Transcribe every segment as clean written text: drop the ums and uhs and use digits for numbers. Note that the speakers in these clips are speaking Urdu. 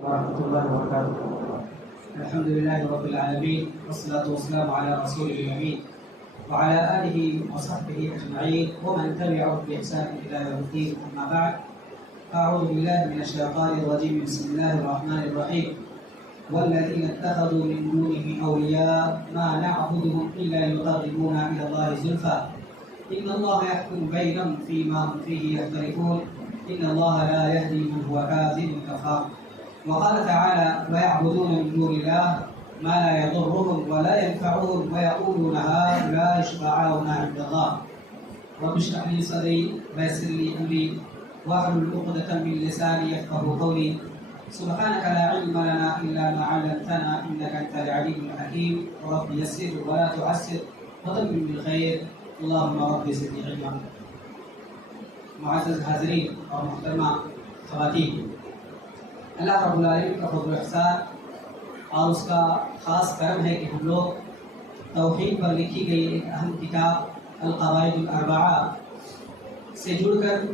ورحمة الله وبركاته. الحمد لله رب العالمين، والصلاة والسلام على رسوله الأمين وعلى آله وصحبه أجمعين ومن تبعهم بإحسان إلى يوم الدين. أما بعد، أعوذ بالله من الشيطان الرجيم. بسم الله الرحمن الرحيم. والذين اتخذوا من دونه أولياء ما نعبدهم إلا ليقربونا إلى الله زلفى إن الله يحكم بينهم فيما هم فيه يختلفون إن الله لا يهدي من هو كاذب كفار. وقال تعالى: ويعبدون من دون الله ما لا يضرهم ولا ينفعهم ويقولون هؤلاء شفعاؤنا عند الله رب اشرح لي صدري ويسر لي أمري واحلل عقدة من لساني يفقهوا قولي سبحانك لا علم لنا إلا ما علمتنا إنك أنت العليم الحكيم. رب يسر ولا تعسر وتمم بالخير اللهم رب زدني علما. معزز حاضرین اور محترمہ خواتین، اللہ رب العالمین کا فضل و احسان اور اس کا خاص کرم ہے کہ ہم لوگ توحید پر لکھی گئی ایک اہم کتاب القواعد الاربعہ سے جڑ کر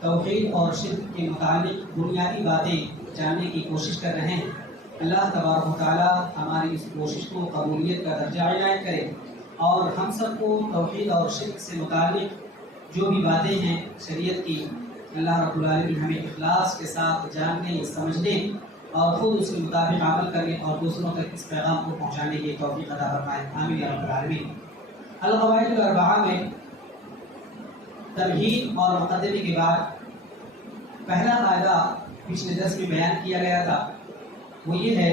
توحید اور شرک کے متعلق بنیادی باتیں جاننے کی کوشش کر رہے ہیں. اللہ تبارک و تعالی ہماری اس کوشش کو قبولیت کا درجہ عنایت کرے اور ہم سب کو توحید اور شرک سے متعلق جو بھی باتیں ہیں شریعت کی، اللہ رب العالمین ہمیں اخلاص کے ساتھ جاننے، سمجھنے اور خود اس کے مطابق عمل کرنے اور دوسروں تک اس پیغام کو پہنچانے کی توفیق عطا فرمائے. آمین یا رب العالمین. القواعد الاربعہ میں تمہید اور مقدمے کے بعد پہلا قاعدہ پچھلے درس میں بیان کیا گیا تھا، وہ یہ ہے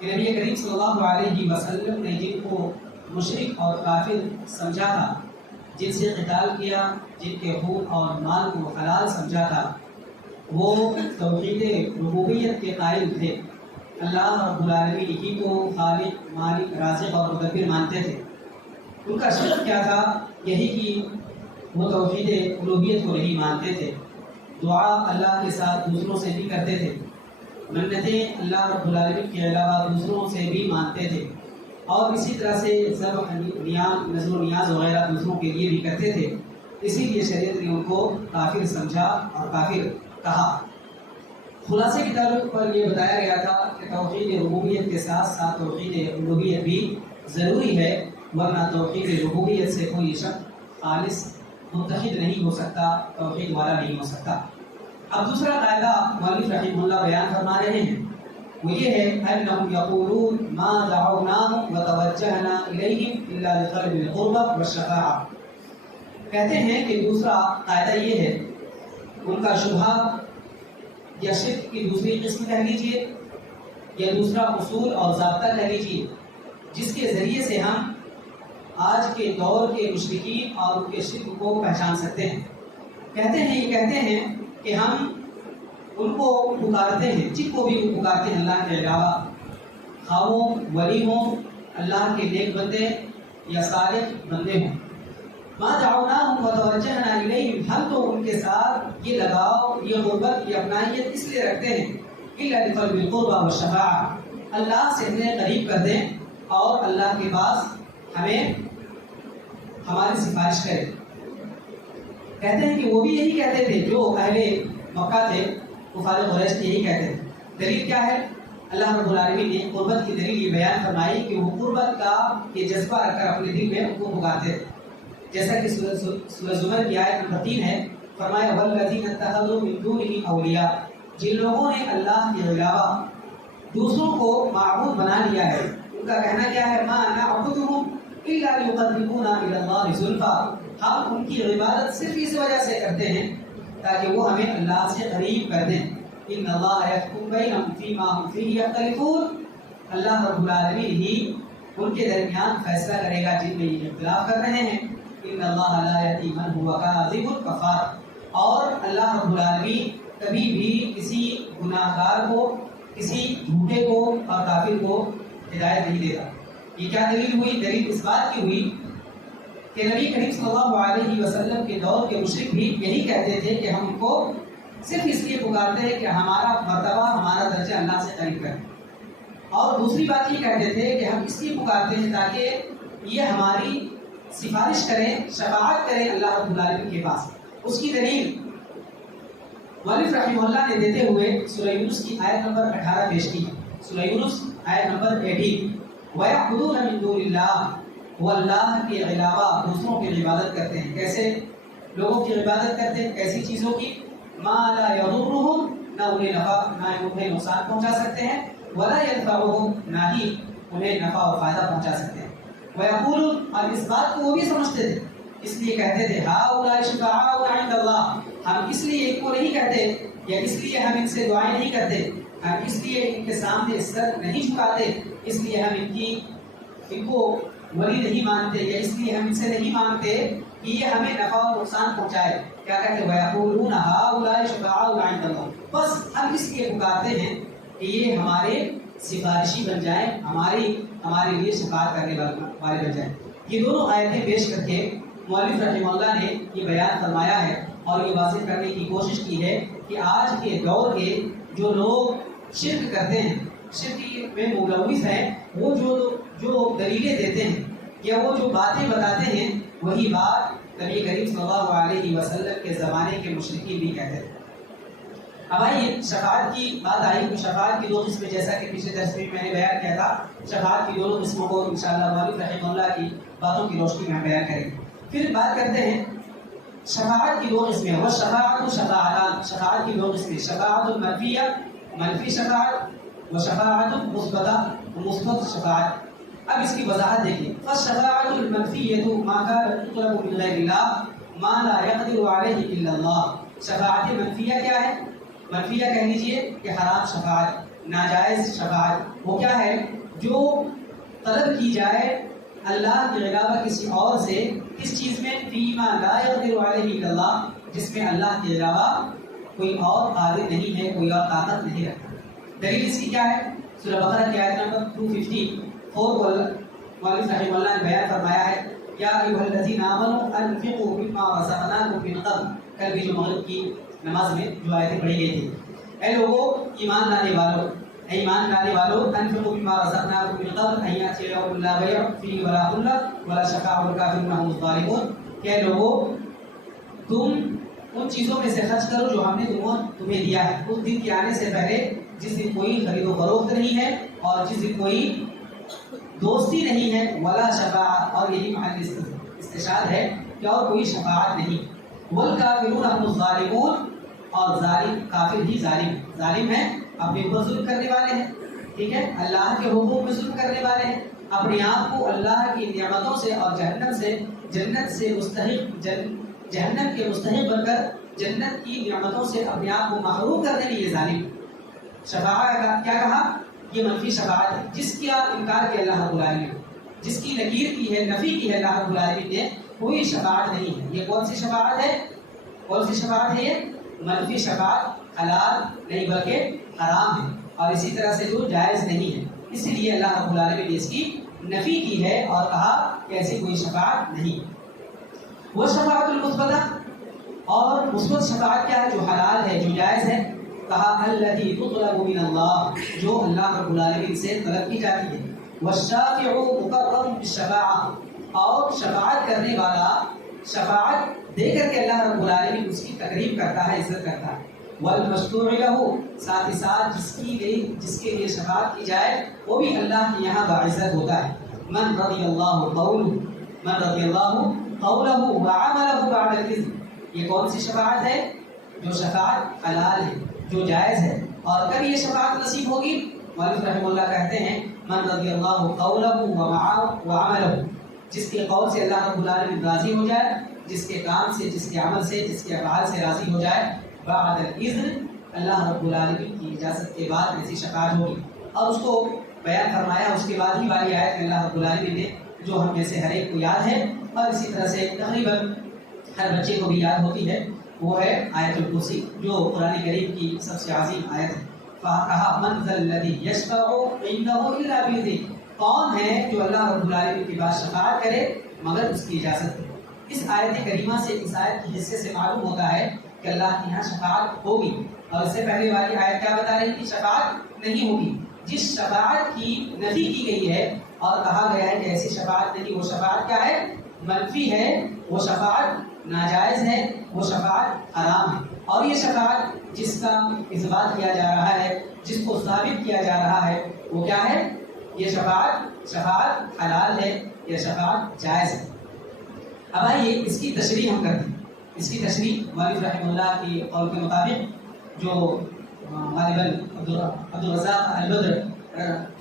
کہ نبی کریم صلی اللہ علیہ وسلم نے جن کو مشرک اور کافر سمجھا تھا، جن سے قتال کیا، جن کے خون اور مال کو حلال سمجھا تھا، وہ توحید ربوبیت کے قائل تھے. اللہ رب العالمین ہی کو خالق، مالک، رازق اور مدبر مانتے تھے. ان کا شرک کیا تھا؟ یہی کہ وہ توحید الوہیت کو نہیں مانتے تھے. دعا اللہ کے ساتھ دوسروں سے بھی کرتے تھے. منتیں اللہ رب العالمین کے علاوہ دوسروں سے بھی مانتے تھے، اور اسی طرح سے ذبح، نیاز، نذر و نیاز وغیرہ دوسروں کے لیے بھی کرتے تھے. اسی لیے شریعت نے ان کو کافر سمجھا اور کافر کہا. خلاصے کی طور پر یہ بتایا گیا تھا کہ توحید ربوبیت کے ساتھ ساتھ توحید الوہیت بھی ضروری ہے، ورنہ توحید ربوبیت سے کوئی شخص خالص متحد نہیں ہو سکتا، توحید والا نہیں ہو سکتا. اب دوسرا قاعدہ مؤلف رحمہ اللہ بیان فرما رہے ہیں، وہ یہ ہے انہم یقولون ما دعوناہم وتوجہنا الیہم الا لطلب القربۃ والشفاعۃ. کہتے ہیں کہ دوسرا قاعدہ یہ ہے، ان کا شبہہ یا شرک کی دوسری قسم کہہ لیجیے یا دوسرا اصول اور ضابطہ کہہ لیجیے، جس کے ذریعے سے ہم آج کے دور کے مشرکین اور ان کے شرک کو پہچان سکتے ہیں. کہتے ہیں کہ ہم ان کو پکارتے ہیں، جن کو بھی وہ پکارتے ہیں اللہ کے علاوہ، خواہ وہ ولی ہوں، اللہ کے نیک بندے یا صالح بندے ہوں. ما دعوناہم وتوجہنا الیہم، ہم تو ان کے ساتھ یہ لگاؤ، یہ غربت، یہ اپنائیت اس لیے رکھتے ہیں الا لطلب القربۃ والشفاعۃ، اللہ سے ہمیں قریب کر دیں اور اللہ کے پاس ہمیں ہماری سفارش کرے. کہتے ہیں کہ وہ بھی یہی کہتے تھے جو اہل مکہ تھے، کفار قریش یہی کہتے ہیں. دلیل کیا ہے؟ اللہ رب العالمین نے قربت کی دلیل یہ بیان فرمائی کہ وہ قربت کا یہ جذبہ رکھ کر اپنے دل میں ان کو پکارتے تھے. جیسا کہ سورہ زمر کی آیت نمبر 3 ہے، فرمایا والذین اتخذوا من دونہ اولیاء، جن لوگوں نے اللہ کے علاوہ دوسروں کو معبود بنا لیا ہے. ان کا کہنا کیا ہے؟ ما نعبدہم الا لیقربونا الی اللہ زلفی، ہم ان کی عبادت صرف اس وجہ سے کرتے ہیں تاکہ وہ ہمیں اللہ سے قریب کر دیں. ان اللہ یحکم بینہم فیما هم فیہ یختلفون، اللہ رب العالمین ہی ان کے درمیان فیصلہ کرے گا جن میں یہ اختلاف کر رہے ہیں. ان اللہ لا یہدی من هو کاذب کفار، اور اللہ رب العالمین کبھی بھی کسی گناہ گار کو، کسی جھوٹے کو اور کافر کو ہدایت نہیں دیتا. یہ کیا دلیل ہوئی؟ دلیل اس بات کی ہوئی کہ نبی کریم صلی اللہ علیہ وسلم کے دور کے مشرک بھی یہی کہتے تھے کہ ہم ان کو صرف اس لیے پکارتے ہیں کہ ہمارا مرتبہ، ہمارا درجہ اللہ سے قریب کرے. اور دوسری بات یہ کہتے تھے کہ ہم اس لیے پکارتے ہیں تاکہ یہ ہماری سفارش کریں، شفاعت کریں اللہ رب العالمین کے پاس. اس کی دلیل مؤلف رحمہ اللہ نے دیتے ہوئے سورہ یونس کی آیت نمبر 18 پیش کی. سورہ یونس آیت نمبر 18. وَيَعْبُدُونَ مِن دُونِ اللَّهِ، وہ اللہ کے علاوہ دوسروں کی عبادت کرتے ہیں. کیسے لوگوں کی عبادت کرتے ہیں؟ ایسی چیزوں کی مَا لَا يَضُرُّهُمْ، نہ انہیں نفع نہ انہیں نقصان پہنچا سکتے ہیں، وَلَا يَنفَعُهُمْ، نہ ہی انہیں نفع و فائدہ پہنچا سکتے ہیں. وَيَقُولُونَ، اور اس بات کو وہ بھی سمجھتے تھے، اس لیے کہتے تھے هَؤُلَاءِ شُفَعَاؤُنَا عِندَ اللَّهِ، ہم اس لیے ان کو نہیں کہتے یا اس لیے ہم ان سے دعائیں نہیں کرتے، ہم اس لیے ان کے سامنے سر نہیں جھکاتے، اس لیے ہم ان کو ولی نہیں مانتے، یا اس لیے ہم ان سے نہیں مانگتے کہ یہ ہمیں نفع اور نقصان پہنچائے. کیا کہتے ہیں؟ وَيَقُولُونَ هَؤُلَاءِ شُفَعَاؤُنَا عِندَ اللَّهِ، بس ہم اس لیے پکارتے ہیں کہ یہ ہمارے سفارشی بن جائیں، ہمارے لیے شفاعت کرنے والے بن جائیں. یہ دونوں آیتیں پیش کر کے مؤلف رحمہ اللہ نے یہ بیان فرمایا ہے اور یہ واضح کرنے کی کوشش کی ہے کہ آج کے دور کے جو لوگ شرک کرتے ہیں، شرک میں ملوث ہیں، وہ جو دلیلیں دیتے ہیں یا وہ جو باتیں بتاتے ہیں، وہی بات نبی کریم صلی اللہ علیہ وسلم کے زمانے کے مشرکین بھی کہتے ہیں. اب آئیے شفاعت کی بات آئی تو شفاعت کی دو قسمیں، جیسا کہ پچھلے درس میں نے بیان کیا تھا، شفاعت کی دونوں قسموں کو انشاءاللہ مؤلف رحمہ اللہ کی باتوں کی روشنی میں بیان کریں گے. پھر بات کرتے ہیں شفاعت کی دو قسمیں، وہ شفاعت کی دو قسمیں، شفاعت منفیہ، منفی شفاعت، و شفاعت مثبتہ، مثبت شفاعت. اب اس کی وضاحت دیکھیں. فالشفاعت المنفیۃ ما کانت تطلب من غیر اللہ ما لا یقدر علیہ الا اللہ. شفاعت منفیہ کیا ہے؟ منفیہ کہہ لیجئے کہ حرام شفاعت، ناجائز شفاعت. وہ کیا ہے؟ جو طلب کی جائے اللہ کے علاوہ کسی اور سے، کس چیز میں؟ فیما لا یقدر علیہ الا اللہ، جس میں اللہ کے علاوہ کوئی اور قادر نہیں ہے، کوئی اور طاقت نہیں رکھتا. دلیل اس کی کیا ہے؟ سورہ بقرہ کی آیت نمبر 254 کو مؤلف رحمہ اللہ نے بیان فرمایا ہے، یا ایھا الذین آمنوا انفقوا مما رزقناکم من قبل. کل بھی جو مغرب کی نماز میں جو آیتیں پڑھی گئی تھی، اے لوگوں ایمان لانے والوں، ایمان لانے والوں، انفقوا مما رزقناکم من قبل ان یأتی یوم لا بیع فیہ ولا خلۃ ولا شفاعۃ والکافرون هم الظالمون. کہ لوگوں تم ان چیزوں میں سے خرچ کرو جو ہم نے تمہیں دیا ہے اس دن کے آنے سے پہلے، جس دن کوئی خرید و فروخت نہیں ہے اور جس دن کوئی دوستی نہیں ہے، ولا شفاعت، اور یہی محل استشہاد ہے کہ اور کوئی شفاعت نہیں، والکافرون هم الظالمون، اور ظالم کافر ہی ظالم ہیں، اپنے اوپر ظلم کرنے والے ہیں. ٹھیک ہے، اللہ کے حقوق میں ظلم کرنے والے ہیں، اپنے آپ کو اللہ کی نعمتوں سے اور جنت سے مستحق، جہنم کے مستحق بن کر جنت کی نعمتوں سے اپنے آپ کو محروم کرنے کے لیے ظالم. شفاعت کا کیا کہا؟ یہ منفی شفاعت ہے، جس کا انکار کیا اللہ رب العالمین نے، جس کی نکیر کی ہے، نفی کی ہے اللہ رب العالمین نے، کوئی شفاعت نہیں ہے. یہ کون سی شفاعت ہے؟ کون سی شفاعت ہے؟ یہ منفی شفاعت، حلال نہیں بلکہ حرام ہے، اور اسی طرح سے جو جائز نہیں ہے. اسی لیے اللہ رب العالمین نے اس کی نفی کی ہے اور کہا کہ ایسی کوئی شفاعت نہیں. وہ شفاعت المثبتہ، اور مثبت شفاعت کیا ہے؟ جو حلال ہے، جو جائز ہے. کہا الذی تطلب من اللہ، جو اللہ رب العالمین سے طلب کی جاتی ہے. والشافع مقرر بالشفاعہ، اور شفاعت کرنے والا شفاعت دے کر کے اللہ رب العالمین اس کی تقریب کرتا ہے، عزت کرتا ہے. والمشفوع له، ساتھ ہی ساتھ جس کے لیے شفاعت کی جائے وہ بھی اللہ کے یہاں باعزت ہوتا ہے. من رضی اللہ قولہ وعملہ بعد الاذن. یہ کون سی شفاعت ہے؟ جو شفاعت حلال ہے، جو جائز ہے. اور کب یہ شفاعت نصیب ہوگی؟ مؤلف رحمہ اللہ کہتے ہیں من رضی اللہ قولہ وعملہ، جس کے قول سے اللہ رب العالمین راضی ہو جائے، جس کے کام سے، جس کے عمل سے، جس کے افعال سے راضی ہو جائے. بعد الاذن، اللہ رب العالمین کی اجازت کے بعد ایسی شفاعت ہوگی. اور اس کو بیان فرمایا اس کے بعد ہی والی آیت میں اللہ رب العالمین نے، جو ہم میں سے ہر ایک کو یاد ہے اور اسی طرح سے تقریباً ہر بچے کو بھی یاد ہوتی ہے، وہ ہے آیت الکرسی، جو قرآن کریم کی سب سے عظیم آیت ہے. کہا من ذا الذی یشفع عنده الا باذنہ، کون ہے جو اللہ رب العالمین کے پاس شفاعت کرے مگر اس کی اجازت ہے. اس آیت کریمہ سے، اس آیت کے حصے سے معلوم ہوتا ہے کہ اللہ کے یہاں شفاعت ہوگی. اور اس سے پہلے والی آیت کیا بتا رہی تھی؟ شفاعت نہیں ہوگی. جس شفاعت کی نفی کی گئی ہے اور کہا گیا ہے کہ ایسی شفاعت نہیں، وہ شفاعت کیا ہے؟ منفی ہے، وہ شفاعت ناجائز ہے، وہ شفاعت حرام ہے. اور یہ شفاعت جس کا اثبات کیا جا رہا ہے، جس کو ثابت کیا جا رہا ہے، وہ کیا ہے؟ یہ شفاعت حلال ہے یا شفاعت جائز ہے؟ اب آئیے اس کی تشریح ہم کرتے ہیں۔ اس کی تشریح مالک رحمہ اللہ کی قول کے مطابق جو غالباً عبد الرزاق البدر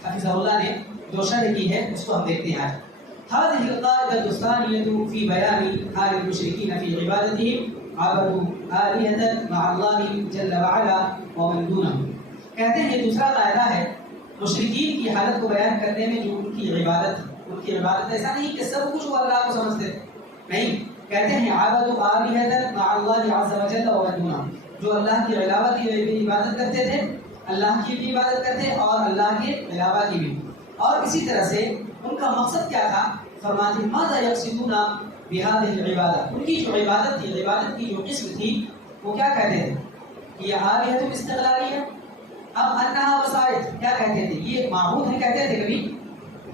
حفظہ اللہ نے جو شرح کی ہے اس کو ہم دیکھتے ہیں آج۔ هذه القاعدة الثانية في بيان حال المشركين في عبادتهم عبدوا آلهة مع الله جل وعلا ومن دونه۔ کہتے ہیں یہ دوسرا قاعدہ ہے مشرکین کی حالت کو بیان کرنے میں، جو ان کی عبادت ایسا نہیں کہ سب کچھ وہ اللہ کو سمجھتے نہیں، کہتے ہیں عبدوا آلهة مع الله عز وجل ومن دونه، جو اللہ کے علاوہ کی عبادت کرتے تھے، اللہ کی بھی عبادت کرتے اور اللہ کے علاوہ کی بھی۔ اور اسی طرح سے ان کا مقصد کیا تھا؟ فرماتے ہیں ماذا یقصدون بهذه العبادة، ان کی جو عبادت تھی، عبادت کی جو قسم تھی، وہ کیا کہتے تھے کہ یہ آلہۃ استقلالیہ، اب انہا وسائط کیا کہتے تھے؟ یہ معبود ہیں کہتے تھے کبھی؟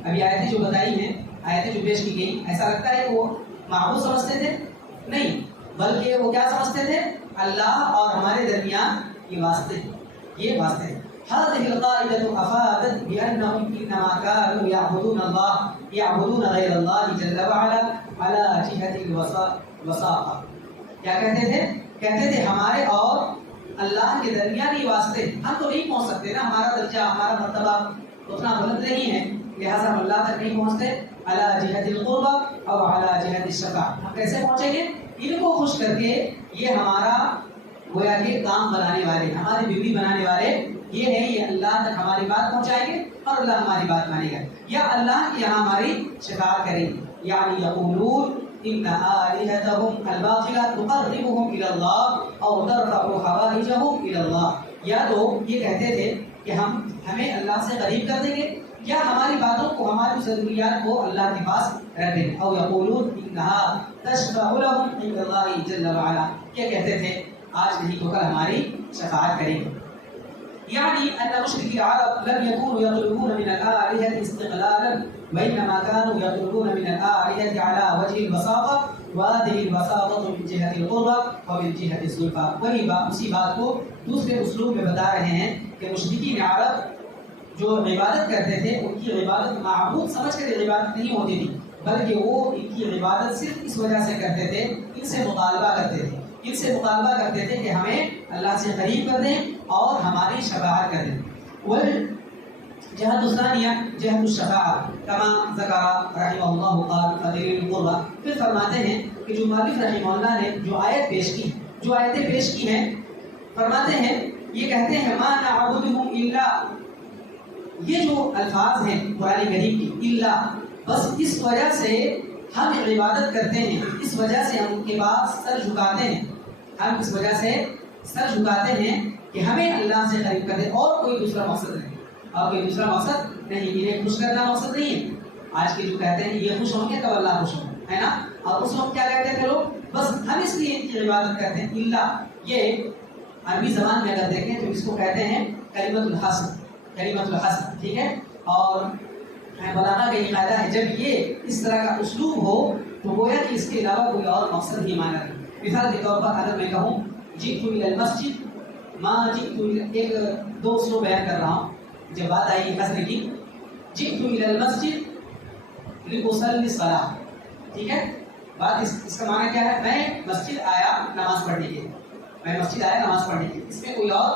ابھی آیتیں جو بتائی ہیں، آیتیں جو پیش کی گئی، ایسا لگتا ہے کہ وہ معبود سمجھتے تھے؟ نہیں، بلکہ وہ کیا سمجھتے تھے؟ اللہ اور ہمارے درمیان یہ واسطے، یہ واسطے۔ هذه القاعدة أفادت بأنهم إنما كانوا يعبدون غير الله جل وعلا على جهة الوساطة۔ کیا کہتے تھے؟ کہتے تھے ہمارے اور اللہ کے درمیان یہ واسطے، ہم تو نہیں پہنچ سکتے نا، ہمارا درجہ، ہمارا مرتبہ اتنا بلند نہیں ہے، لہٰذا ہم اللہ تک نہیں پہنچتے۔ على جهة القربة اور على جهة الشفاعة، ہم کیسے پہنچیں گے؟ ان کو خوش کر کے، یہ ہمارا گویا کہ کام بنانے والے، ہماری بیوی بنانے والے یہ ہے، یہ اللہ تک ہماری بات پہنچائیں گے اور اللہ ہماری بات مانے گا، یا اللہ کے یہاں ہماری شفاعت کریں گے۔ یعنی یقولون ان آلہتہم الباطلہ تقربہم الی اللہ اور ترفع حوائجہم الی اللہ، یا تو یہ کہتے تھے کہ ہم ہمیں اللہ سے قریب کر دیں گے، یا ہماری باتوں کو، ہماری ضروریات کو اللہ کے پاس رکھ دیں گے۔ اور یقولون انہا تشفع لہم عند اللہ جل وعلا، کیا کہتے تھے؟ آج نہیں تو کل ہماری شفاعت کریں گے۔ يعني أن مشركي العرب لم يكونوا يطلبون من الآلهة استقلالا، وإنما كانوا يطلبون من الآلهة على وجه الوساطة، وهذه الوساطة من جهة القربة ومن جهة الزلفى۔ وہی اسی بات کو دوسرے اسلوب میں بتا رہے ہیں کہ مشرکین عرب جو عبادت کرتے تھے، ان کی عبادت معبود سمجھ کر عبادت نہیں ہوتی تھی، بلکہ وہ ان کی عبادت صرف اس وجہ سے کرتے تھے، ان سے مطالبہ کرتے تھے، ان سے مطالبہ کرتے تھے کہ ہمیں اللہ سے قریب کر دیں اور ہماری شفاعت کر دیں۔ والجهة الثانية جهة الشفاعة كما ذكر رحمہ اللہ قال فدلیل القربہ۔ پھر فرماتے ہیں کہ جو مالک رحمہ اللہ نے جو آیت پیش کی، جو آیتیں پیش کی ہیں، فرماتے ہیں یہ کہتے ہیں ما نعبدهم الا، یہ جو الفاظ ہیں قرآن کریم کی، الا بس اس وجہ سے ہم عبادت کرتے ہیں، اس وجہ سے ہم ان کے پاس سر جھکاتے ہیں، ہم اس وجہ سے سر جھکاتے ہیں کہ ہمیں اللہ سے قریب کر دے، اور کوئی دوسرا مقصد نہیں، اور کوئی دوسرا مقصد نہیں، انہیں خوش کرنا مقصد نہیں ہے۔ آج کے جو کہتے ہیں یہ خوش ہوں گے تب اللہ خوش ہوں گے، ہے نا؟ اور اس وقت کیا کہتے تھے لوگ؟ بس ہم اس لیے ان کی عبادت کرتے ہیں۔ اللہ یہ عربی زبان میں اگر دیکھیں تو اس کو کہتے ہیں کلمۃ الحصر، کلمۃ الحصر، ٹھیک ہے؟ اور بلاغہ کا یہ قاعدہ ہے جب یہ اس طرح کا اسلوب ہو تو گویا کہ اس کے علاوہ کوئی اور مقصد ہی مانا نہیں۔ مثال کے طور پر اگر میں کہوں جئت الی المسجد ما جئت، ایک دو اسلوب بیان کر رہا ہوں جب بات آئی ہے حصر کی، جئت الی المسجد لأصلی الصلاۃ، ٹھیک ہے؟ بات اس کا معنی کیا ہے؟ میں مسجد آیا نماز پڑھنے کے، میں مسجد آیا نماز پڑھنے کے، اس میں کوئی اور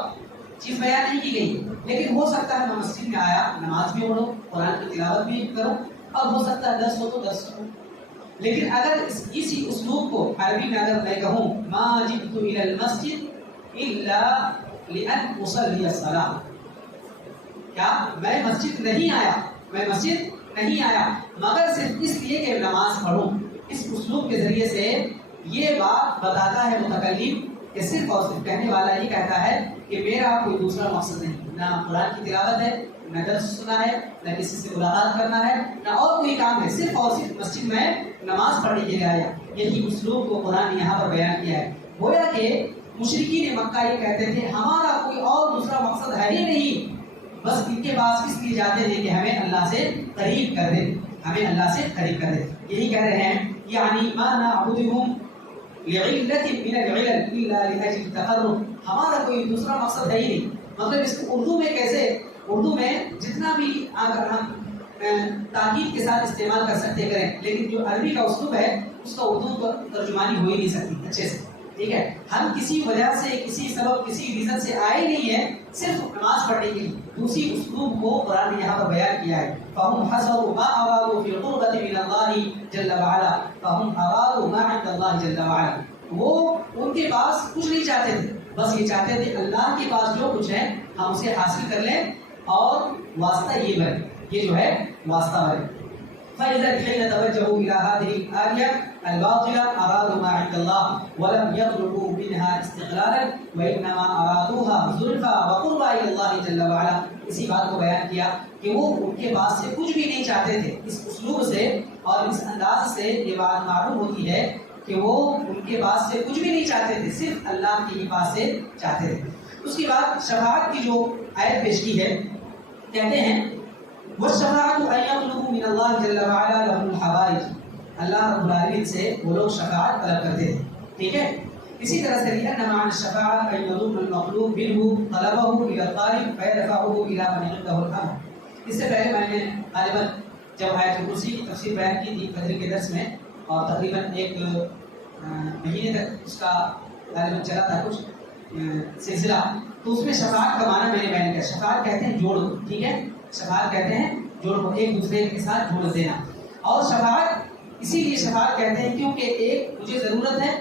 چیز بیان نہیں کی گئی، لیکن ہو سکتا ہے میں مسجد میں آیا نماز بھی پڑھوں، قرآن کی تلاوت بھی کروں، اور ہو سکتا ہے درس ہو تو درس ہو۔ لیکن اگر اسی اسلوب کو عربی میں اگر میں کہوں ما جئت الى المسجد الا لان اصلي الصلاۃ، کیا میں مسجد نہیں آیا، میں مسجد نہیں آیا مگر صرف اس لیے کہ نماز پڑھوں، اس اسلوب کے ذریعے سے یہ بات بتاتا ہے متکلم کہ صرف اور صرف کہنے والا یہ کہتا ہے کہ میرا کوئی دوسرا مقصد نہیں، نہ قرآن کی تلاوت ہے، نہ درس سنا ہے، نہ کسی سے ملاقات کرنا ہے، نہ اور کوئی کام ہے، صرف اور صرف مسجد میں نماز پڑھنے کے لیے آیا۔ یہی اسلوب کو قرآن نے یہاں پر بیان کیا ہے۔ گویا کہ مشرکین مکہ یہ کہتے تھے ہمارا کوئی اور دوسرا مقصد ہے ہی نہیں، بس ان کے پاس اس لیے جاتے ہیں کہ ہمیں اللہ سے قریب کر دے، ہمیں اللہ سے قریب کر دے۔ یہی کہہ رہے ہیں یعنی ما نعبدهم لعلة من العلل إلا لأجل التقرب. ہمارا کوئی دوسرا مقصد ہے ہی نہیں. مطلب اس کو اردو میں کیسے، اردو میں جتنا بھی اگر ہم تاکید کے ساتھ استعمال کر سکتے کریں، لیکن جو عربی کا اسلوب ہے اس کا اردو پر ترجمانی ہو ہی نہیں سکتی اچھے سے. ٹھیک ہے، ہم کسی وجہ سے، کسی سبب، کسی ریزن سے آئے نہیں ہیں صرف نماز پڑھنے کے لیے. دوسری اسلوب کو قرآن نے یہاں پر بیان کیا ہے. فَهُمْ حَصَرُوا مَا أَرَادُوا فِي الْقُرْبَةِ مِنَ اللَّهِ جَلَّ وَعَلَا فَهُمْ أَرَادُوا مَا عِندَ اللَّهِ جَلَّ وَعَلَا. وہ ان کے پاس کچھ نہیں چاہتے تھے، بس یہ چاہتے تھے اللہ کے پاس جو کچھ ہے ہم اسے حاصل کر لیں اور واسطہ یہ بنے، یہ جو ہے واسطہ بنے. فإذا حين توجهوا إلى هذه الآية الباطلة أرادوا ما عند الله ولم يطلبوا منها استقلالا وإنما أرادوها زلفى وقربى إلى الله جل وعلا. اسی بات کو بیان کیا کہ وہ ان کے پاس سے کچھ بھی نہیں چاہتے تھے. اس اسلوب سے اور اس انداز سے یہ بات معلوم ہوتی ہے کہ وہ ان کے پاس سے کچھ بھی نہیں چاہتے تھے، صرف اللہ کے ہی پاس سے چاہتے تھے. اس کے بعد شفاعت کی جو آیت پیش کی ہے، کہتے ہیں وَالشَّفَاعَةُ أَن يَطْلُبُوا مِنَ اللَّهِ جَلَّ وَعَلَا لَهُمُ الْحَوَائِجِ. اللہ رب العالمین سے وہ لوگ شفاعت طلب کرتے تھے. ٹھیک ہے، اسی طرح سے لِأَنَّ مَعَنَ الشَّفَاعَةِ أَن يَضُمَّ الْمَطْلُوبُ مِنْهُ طَلَبَهُ إِلَى الطَّالِبِ فَيَدْفَعُهُ إِلَى مَنْ عِندَهُ الْأَمْرُ. اس سے پہلے میں نے غالباً جب آیت الکرسی کی تفسیر بیان کی تھی فجر کے درس میں، اور تقریباً ایک مہینے تک اس کا غالباً چلا تھا کچھ سلسلہ، تو اس میں شفاعت کا معنی میں نے بیان کیا. شفاعت کہتے ہیں جوڑ. ٹھیک ہے، شفاعت کہتے ہیں جوڑ کو، ایک دوسرے کے ساتھ جوڑ دینا. اور شفاعت اسی لیے شفاعت کہتے ہیں کیونکہ ایک مجھے ضرورت ہے،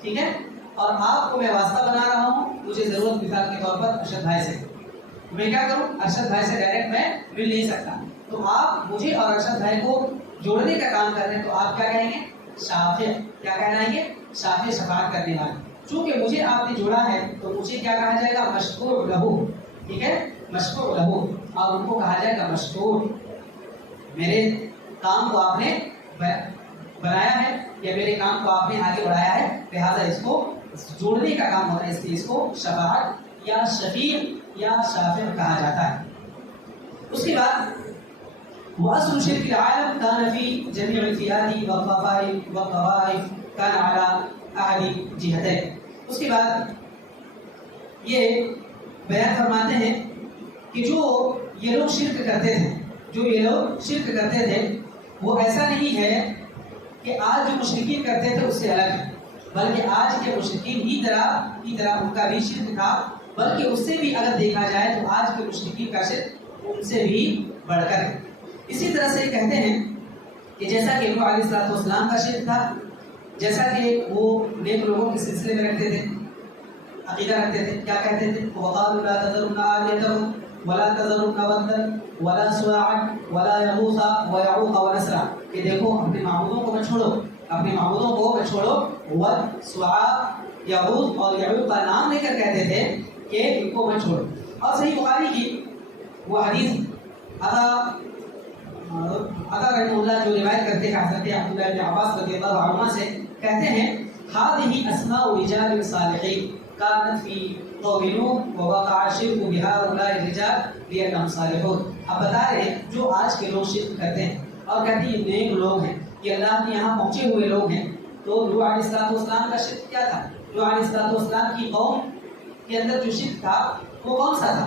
ٹھیک ہے، اور آپ کو میں واسطہ بنا رہا ہوں. مجھے ضرورت مثال کے طور پر ارشد بھائی سے، میں کیا کروں، ارشد بھائی سے ڈائریکٹ میں مل نہیں سکتا، تو آپ مجھے اور ارشد بھائی کو جوڑنے کا کام کر رہے ہیں، تو آپ کیا کہیں گے، شافع. کیا کہنا ہے، شافع، شفاعت کرنے والے. چونکہ مجھے آپ نے جوڑا ہے تو مجھے کیا کہا جائے گا، مشکور لہو. ٹھیک ہے، مشکور لہو. اور ان کو کہا جائے گا مشکور. میرے کام کو آپ نے بنایا ہے یا میرے کام کو آپ نے آگے بڑھایا ہے، لہٰذا اس کو جوڑنے کا کام ہوتا ہے، اس لیے اس کو شفاعت یا شفیع یا شافع کہا جاتا ہے. اس کے بعد وَأَصْلُ شِرْكِ الْعَالَمِ كَانَ فِي جَمِيعِ الْفِئَاتِ وَالطَّوَائِفِ كَانَ عَلَى أَحَدِ جِهَتَيْنِ. اس کے بعد یہ بیان فرماتے ہیں کہ جو یہ لوگ شرک کرتے تھے، جو یہ لوگ شرک کرتے تھے، وہ ایسا نہیں ہے کہ آج جو مشرکین کرتے تھے اس سے الگ ہے، بلکہ آج کے مشرکین ہی طرح ان کا بھی شرک تھا، بلکہ اس سے بھی اگر دیکھا جائے تو آج کے مشرکین کا شرک ان سے بھی بڑھ کر ہے. اسی طرح سے کہتے ہیں کہ جیسا کہ نوح علیہ السلام کا شرک تھا، جیسا کہ وہ نیک لوگوں کے سلسلے میں رکھتے تھے، عقیدہ رکھتے تھے، کیا کہتے تھے، وَقَالُوا لَا تَذَرُنَّ آلِهَتَكُمْ وَلَا تَذَرُنَّ وَدًّا وَلَا سُوَاعًا وَلَا يَغُوثَ وَيَعُوقَ وَنَسْرًا. کہ دیکھو اپنے معبودوں کو مت چھوڑو، اپنے معبودوں کو مت چھوڑو. ود، سواع، یغوث اور یعوق کا نام لے کر کہتے تھے کہ ان کو مت چھوڑو. اور صحیح بخاری کی وہ حدیث عطا رحمہ اللہ جو روایت کرتے ہیں حضرت عبداللہ بن عباس رضی اللہ عنہما سے، کہتے ہیں هذه اسماء رجال صالحین كانت في قوم نوح ووقع الشرك بهؤلاء الرجال لأنهم صالحون. اب بتا رہے ہیں جو آج کے لوگ شرک کرتے ہیں اور کہتے ہیں یہ نیک لوگ ہیں، یہ اللہ کے یہاں پہنچے ہوئے لوگ ہیں. تو نوح علیہ السلام کا شرک کیا تھا؟ نوح علیہ السلام کی قوم کے اندر جو شرک تھا وہ کون سا تھا؟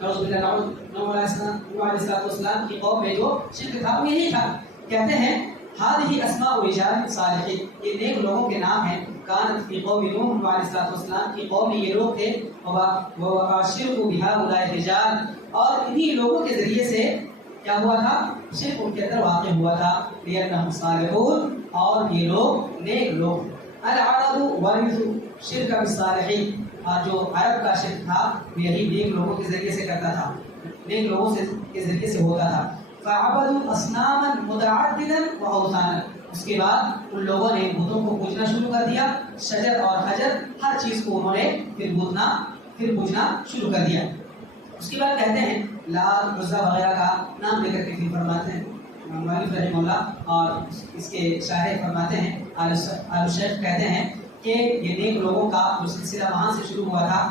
نوح علیہ السلام کی قوم میں جو شرک تھا وہ یہی تھا. کہتے ہیں هذه اسماء رجال صالحین، یہ نیک لوگوں کے نام ہیں. كانت في قوم نوح علیہ السلام کی قوم میں یہ لوگ تھے. ووقع الشرك بهؤلاء الرجال، اور انہی لوگوں کے ذریعے سے کیا ہوا تھا، شرک ان کے اندر واقع ہوا تھا. لأنهم صالحون، اور یہ لوگ نیک لوگ. العرب ورثوا الشرك بالصالحین، اور جو عرب کا شرک تھا وہ یہی نیک لوگوں کے ذریعے سے کرتا تھا، نیک لوگوں کے ذریعے سے ہوتا تھا. فعبدوا اصناما متعددا واوثانا، اس کے بعد ان لوگوں نے بتوں کو پوجنا شروع کر دیا، شجر اور حجر ہر چیز کو انہوں نے پھر پوجنا شروع کر دیا. اس کے بعد کہتے ہیں لات، عزا وغیرہ کا نام لے کر کے پھر فرماتے ہیں مؤلف رحمہ اللہ، اور اس کے شارح فرماتے ہیں آل شیخ کہتے ہیں کہ یہ نیک لوگوں کا جو سلسلہ وہاں سے شروع ہوا تھا،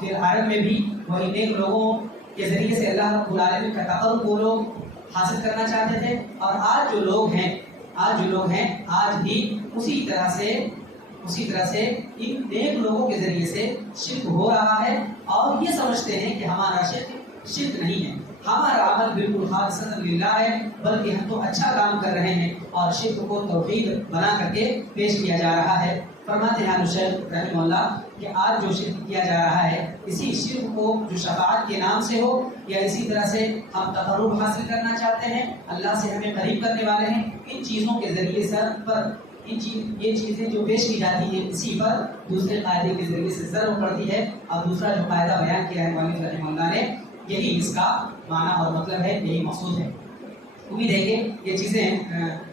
پھر عرب میں بھی وہی نیک لوگوں کے ذریعے سے اللہ رب العالمین کا تقرب وہ لوگ حاصل کرنا چاہتے تھے. اور آج جو لوگ ہیں آج بھی اسی طرح سے اسی طرح سے ان نیک لوگوں کے ذریعے سے شرک ہو رہا ہے اور یہ سمجھتے ہیں کہ ہمارا شرک نہیں ہے، ہمارا عمل بالکل خالصۃ للہ ہے، بلکہ ہم تو اچھا کام کر رہے ہیں اور شرک کو توحید بنا کر کے پیش کیا جا رہا ہے۔ فرماتے ہیں شیخ رحمہ اللہ کہ آج جو شرک کیا جا رہا ہے، اسی شرک کو جو شفاعت کے نام سے ہو یا اسی طرح سے ہم تقرب حاصل کرنا چاہتے ہیں، اللہ سے ہمیں قریب کرنے والے ہیں، ان چیزوں کے ذریعے سر پر یہ چیزیں جو پیش کی جاتی ہیں، اسی پر دوسرے قاعدے کے ذریعے سے ضرب پڑتی ہے۔ اور دوسرا جو قاعدہ بیان کیا ہے مولوی رحمہ اللہ نے، یہی اس کا معنی اور مطلب ہے، یہی مقصود ہے۔ امید ہے کہ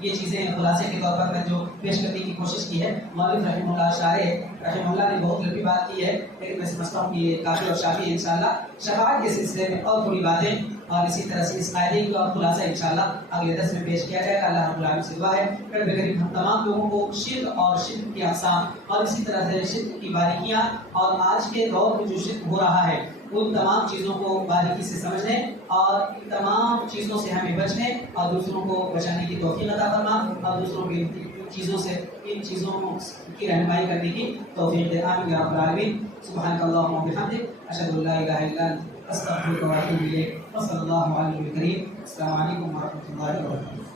یہ چیزیں خلاصے کے طور پر میں جو پیش کرنے کی کوشش کی ہے، مولوی رحمہ اللہ شارح رحمہ اللہ نے بہت لمبی بات کی ہے، لیکن میں سمجھتا ہوں کہ یہ کافی اور شافی ہے۔ انشاءاللہ شفاعت کے سلسلے میں اور تھوڑی باتیں اور اسی طرح سے اس قاعدے کا خلاصہ انشاءاللہ اگلے درس میں پیش کیا جائے گا۔ اللہ رب العالمین سے دعا ہے کہ رب کریم ہم تمام لوگوں کو شرک اور شرک کی اقسام اور اسی طرح سے شرک کی باریکیاں اور آج کے دور میں جو شرک ہو رہا ہے ان تمام چیزوں کو باریکی سے سمجھنے اور ان تمام چیزوں سے ہمیں بچنے اور دوسروں کو بچانے کی توفیق عطا فرما اور دوسروں کی ان چیزوں کی رہنمائی کرنے کی توفیق دے۔ آمین یا رب العالمین۔ سبحانک اللہم و بحمدک، اشہد ان لا الہ الا انت، استغفرک و اتوب الیک۔ وصلی اللہ علی نبی کریم۔ السلام علیکم و رحمۃ اللہ وبرکاتہ۔